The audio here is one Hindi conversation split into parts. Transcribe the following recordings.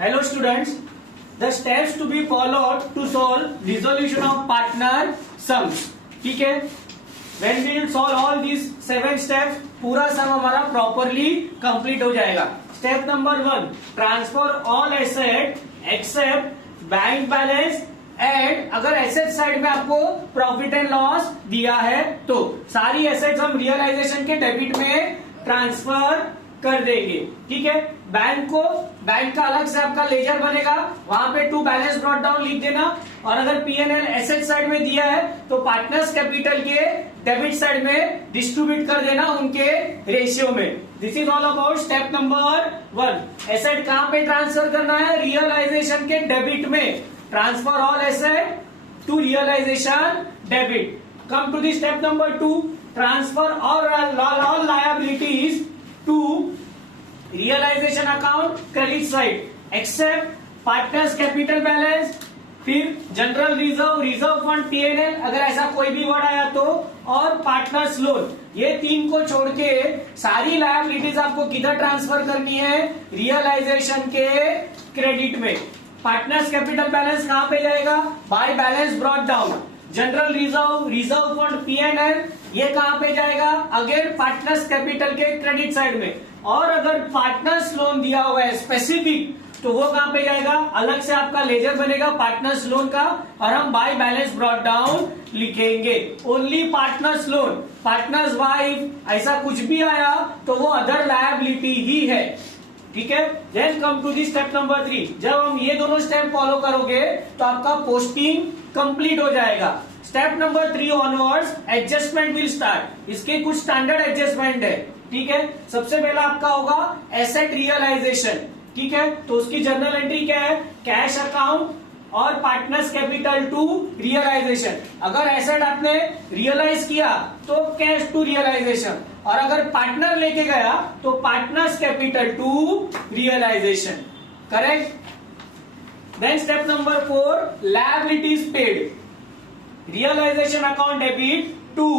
Hello students, the steps to be followed to solve resolution of partner sums. ठीक है, when we will solve all these 7 steps, पूरा सम हमारा properly complete हो जाएगा. Step number 1, transfer all asset except bank balance and अगर एसेट साइड में आपको प्रॉफिट एंड लॉस दिया है तो सारी एसेट्स हम रियलाइजेशन के डेबिट में ट्रांसफर कर देंगे. ठीक है, बैंक का अलग से आपका लेजर बनेगा, वहां पे टू बैलेंस ब्रॉट डाउन लिख देना. और अगर पीएनएल एसेट साइड में दिया है तो पार्टनर्स कैपिटल के डेबिट साइड में डिस्ट्रीब्यूट कर देना उनके रेशियो में. This is all about step number 1. Asset कहां पे ट्रांसफर करना है? रियलाइजेशन के डेबिट में. Transfer all asset to realisation debit. Come to the step number 2, transfer all liabilities to realisation account credit side except partners capital balance, फिर general reserve, reserve fund, PNL अगर ऐसा कोई भी वर्ड आया तो, और पार्टनर्स लोन. ये 3 को छोड़ के सारी लायबिलिटीज आपको किधर ट्रांसफर करनी है? रियलाइजेशन के क्रेडिट में. पार्टनर्स कैपिटल बैलेंस कहां पे जाएगा? By balance brought down. General reserve, reserve fund, PNL ये कहां पे जाएगा? अगेन पार्टनर्स कैपिटल के क्रेडिट साइड में. और अगर पार्टनर्स लोन दिया हुआ है स्पेसिफिक तो वो कहां पे जाएगा? अलग से आपका लेजर बनेगा पार्टनर्स लोन का और हम बाय बैलेंस ब्रॉट डाउन लिखेंगे. Only partners loan, partners wife ऐसा कुछ भी आया तो वो अदर लायबिलिटी ही है. ठीक है, then come to the step number 3. जब हम ये दोनों स्टेप फॉलो करोगे तो आपका पोस्टिंग कंप्लीट हो जाएगा. Step number 3 onwards adjustment will start. इसके कुछ स्टैंडर्ड एडजस्टमेंट है. ठीक है, सबसे पहला आपका होगा एसेट रियलाइजेशन. ठीक है, तो उसकी जर्नल एंट्री क्या है? कैश अकाउंट और पार्टनर्स कैपिटल टू रियलाइजेशन. अगर एसेट आपने रियलाइज किया तो कैश टू रियलाइजेशन, और अगर पार्टनर लेके गया तो partners capital to realisation. Correct. Then step number 4, liabilities paid. Realisation account debit to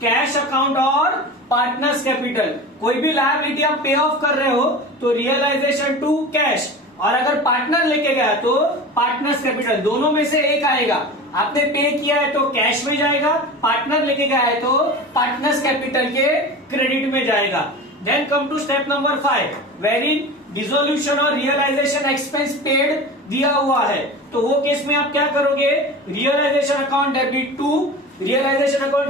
cash account और पार्टनर्स कैपिटल. कोई भी लायबिलिटी आप पे ऑफ कर रहे हो तो रियलाइजेशन टू कैश, और अगर पार्टनर लेके गया तो पार्टनर्स कैपिटल. दोनों में से एक आएगा. आपने पे किया है तो कैश में जाएगा, पार्टनर लेके गया है तो पार्टनर्स कैपिटल के क्रेडिट में जाएगा. Then come to step number 5, wherein dissolution और रियलाइजेशन एक्सपेंस पेड दिया हुआ है तो वो केस में आप क्या करोगे? Realisation account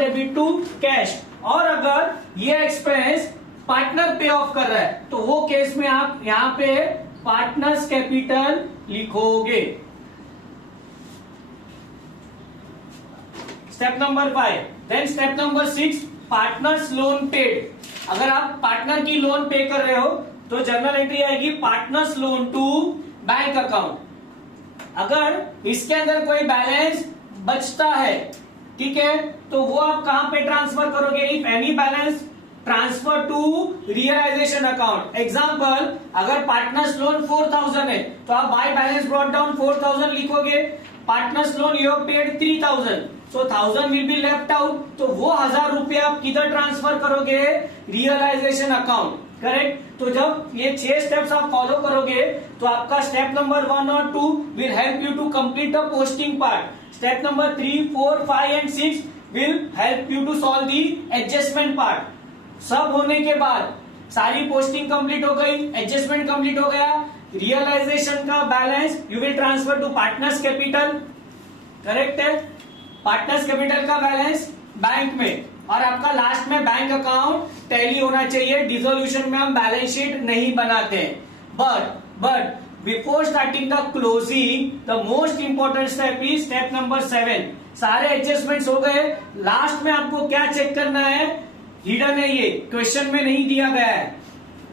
debit to cash. और अगर ये एक्सपेंस पार्टनर पे ऑफ कर रहा है तो वो केस में आप यहाँ पे पार्टनर्स कैपिटल लिखोगे. Step number 5. Then step number 6, partners loan paid. अगर आप पार्टनर की लोन पे कर रहे हो तो जर्नल एंट्री आएगी partners loan to bank account. अगर इसके अंदर कोई बैलेंस बचता है, ठीक है, तो वो आप कहां पे ट्रांसफर करोगे? If any balance transfer to realisation account. Example, अगर पार्टनर्स लोन 4000 है तो आप बाय बैलेंस ब्रॉट डाउन 4000 लिखोगे. Partners loan you have paid 3000, so 1000 will be left out. तो वो 1000 रुपया आप किधर ट्रांसफर करोगे? Realisation account. करेक्ट. तो जब ये 6 स्टेप्स आप फॉलो करोगे तो आपका स्टेप नंबर 1 और 2 will help you to complete the posting part. Step number 3, 4, 5 and 6 will help you to solve the adjustment part. सब होने के बाद सारी पोस्टिंग कंप्लीट हो गई, एडजस्टमेंट कंप्लीट हो गया, रियलाइजेशन का balance you will transfer to partners capital. Correct है. पार्टनर्स कैपिटल का बैलेंस बैंक में, और आपका लास्ट में बैंक अकाउंट टैली होना चाहिए. डिसोल्यूशन में हम बैलेंस शीट नहीं बनाते हैं. But before starting the closing the most important step is step number 7. सारे एडजस्टमेंट्स हो गए. लास्ट में आपको क्या चेक करना है? हिडन है, ये क्वेश्चन में नहीं दिया गया है.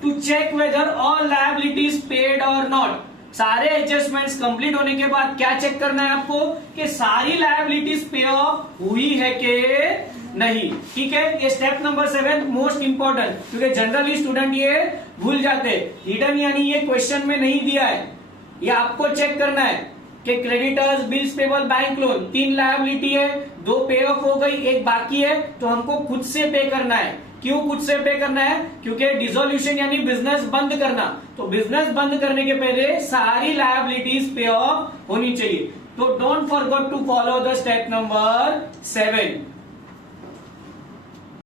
To check whether all liabilities paid और नॉट. सारे एडजस्टमेंट्स कंप्लीट होने के बाद क्या चेक करना है आपको? कि सारी लायबिलिटीज पे ऑफ हुई है कि नहीं. ठीक है, ये स्टेप नंबर 7 मोस्ट इंपॉर्टेंट, क्योंकि जनरली स्टूडेंट ये भूल जाते. हिडन यानी ये क्वेश्चन में नहीं दिया है, ये आपको चेक करना है कि creditors, bills payable, bank loan 3 liability है, 2 पे ऑफ हो गई, 1 बाकी है, तो हमको खुद से पे करना है. क्यों कुछ से पे करना है? क्योंकि डिसोल्यूशन यानी बिजनेस बंद करना, तो बिजनेस बंद करने के पहले सारी लायबिलिटीज पे ऑफ होनी चाहिए। तो don't forget to follow the step number 7।